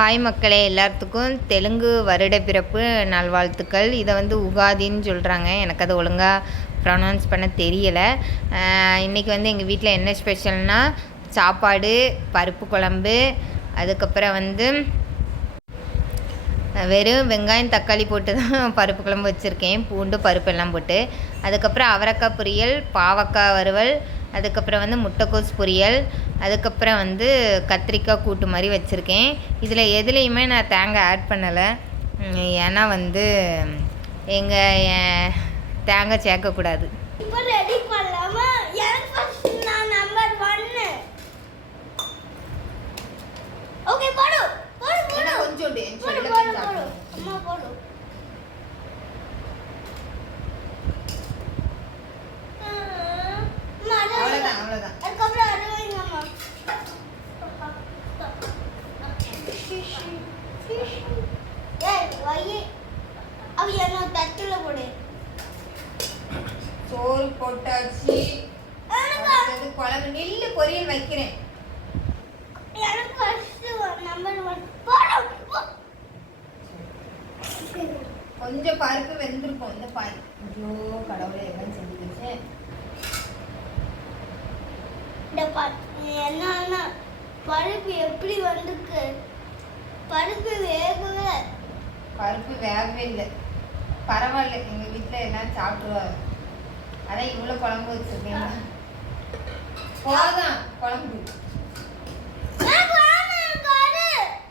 Hi மக்களே, எல்லாத்துக்கும் தெலுங்கு வருட பிறப்பு நல்வாழ்த்துக்கள். இதை உகாதின்னு சொல்கிறாங்க. எனக்கு அது ஒழுங்காக ப்ரொனவுன்ஸ் பண்ண தெரியலை. இன்றைக்கி எங்கள் வீட்டில் என்ன ஸ்பெஷல்னால் சாப்பாடு, பருப்பு குழம்பு, அதுக்கப்புறம் வெறும் வெங்காயம் தக்காளி போட்டு தான் பருப்பு குழம்பு வச்சுருக்கேன். பூண்டு பருப்பெல்லாம் போட்டு. அதுக்கப்புறம் அவரைக்காய் பொரியல், பாவக்காய் வறுவல், அதுக்கப்புறம் முட்டைக்கோஸ் பொரியல், அதுக்கப்புறம் கத்திரிக்காய் கூட்டு மாதிரி வச்சுருக்கேன். இதில் எதுலேயுமே நான் தேங்காய் ஆட் பண்ணலை. ஏன்னா எங்கள் தேங்காய் சேர்க்கக்கூடாது. சோறு போட்டாச்சு. குழம்பு நெல்லு பொரியல் வைக்கிறேன். கொஞ்சம் பருப்பு வெந்திருக்கும். இந்த பாரு, ஐயோ கடவுளை எல்லாம் செஞ்சுக்கிச்சு. என்னன்னா பருப்பு எப்படி வந்துருக்கு? பருப்பு வேகவே இல்லை. பரவாயில்ல, எங்கள் வீட்டில் எல்லாம் சாப்பிடுவாங்க. அதான் இவ்வளோ குழம்பு வச்சுருக்கீங்க. போதும் குழம்பு.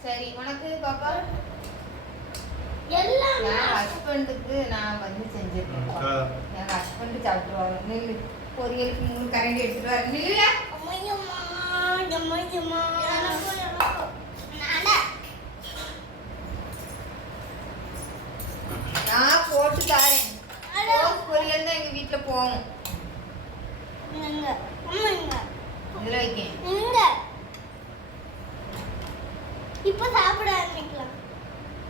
சரி, உனக்கு பாப்பா என் ஹஸ்பண்டுக்கு நான் செஞ்சிருக்கேன். எங்கள் ஹஸ்பண்டு சாப்பிடுவாங்க. நெல் பொரியலுக்கு 3 கரண்டி எடுத்துட்டு வர. நில்ல, நான் போட்டு தரேன். பொரியல் தான் எங்க வீட்டுல போகும். இதுல வைக்கேன். இப்ப சாப்பிட ஆரம்பிக்கலாம்.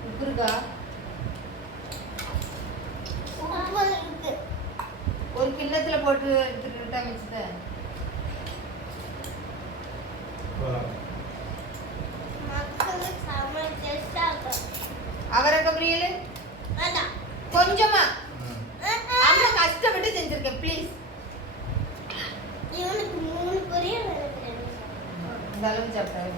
உப்பு இருக்கா? ஒரு கிண்ணத்துல போட்டு எடுத்துக்கிட்டா மிச்சத்தை. அவரைக்காய் பொரியல் கொஞ்சமா கஷ்டப்பட்டு செஞ்சிருக்கேன். ப்ளீஸ், இந்த அளவு சாப்பிட்டாரு.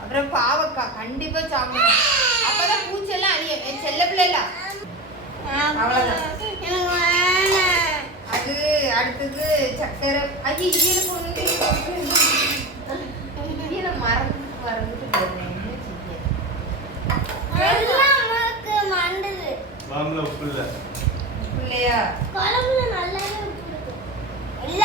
அப்புறம் பாவக்காய் கண்டிப்பா சாப்பிடணும். அப்பதான் பூச்செல்லாம் அழியும். என் செல்ல பிள்ளைல அவ்வளவுதான். அது அடுத்தது சக்கரை. அது ஈர பொண்ணு மறந்துட்டு போயிருந்தேன். உப்பு இல்லையா? குழம்புல நல்லாவே உப்பு இருக்கு. இல்ல,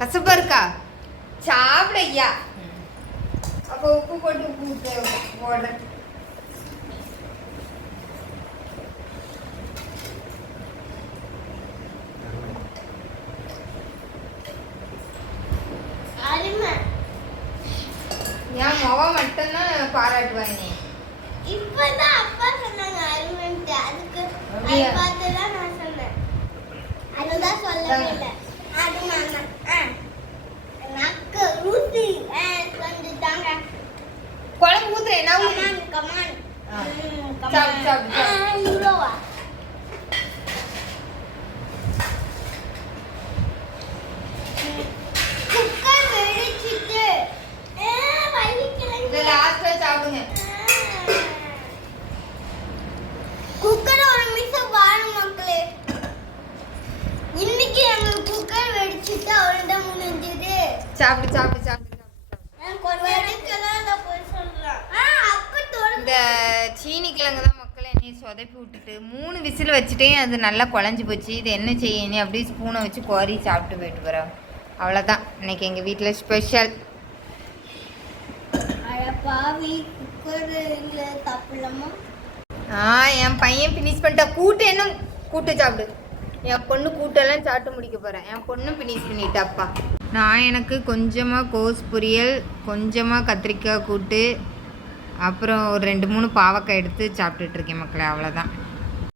கசப்பா இருக்கா? சாப்பிட ஐயா. அப்ப உப்பு போட்டு உப்பு போடுற. என் முகம் மட்டும்தான் பாராட்டுவாங்க. இப்பதான் அப்பா சொன்னாங்க அருமென்ட். அதுக்கு பார்த்துதான் நான் சொன்னேன். அதுதான் சொல்லவே இல்லை. அது மாமா நக்கு ஊத்தி வந்துட்டாங்க. குழம்பு ஊத்துறேன். நான் கமான் சாப்பிடு சாப்பிடு. இவ்வளோவா? குக்கர் வெடிச்சிட்டு லாஸ்ட்ல சாப்பிடுங்க. குக்கர் ஒரு நிமிஷம் பாருங்க மக்களே. இன்னைக்கு எங்களுக்கு குக்கர் வெடிச்சிட்டு அவள்தான் முடிஞ்சது. சாப்பிடு சாப்பிடு சாப்பிடு. இந்த சீனி கிழங்கு தான் மக்களை என்னைய சொதப்பி விட்டுட்டு 3 விசில் வச்சுட்டேன். அது நல்லா குழஞ்சி போச்சு. இது என்ன செய்யணும்? அப்படியே ஸ்பூனை வச்சு கோரி சாப்பிட்டு போயிட்டு போகிறோம். அவ்வளோதான் இன்னைக்கு எங்கள் வீட்டில் ஸ்பெஷல். பாவி, குக்கர் இல்லை சாப்பிடலாமா? என் பையன் ஃபினிஷ் பண்ணிட்டா. கூட்டு என்ன கூட்டு சாப்பிடு. என் பொண்ணு கூட்டெல்லாம் சாப்பிட்டு முடிக்க போகிறேன். என் பொண்ணும் ஃபினிஷ் பண்ணிட்டாப்பா. நான் எனக்கு கொஞ்சமாக கோஸ் பொரியல், கொஞ்சமாக கத்திரிக்காய் கூட்டு, அப்புறம் ஒரு 2-3 பாவக்காய் எடுத்து சாப்பிட்டுட்ருக்கேன் மக்களே. அவ்வளோதான்.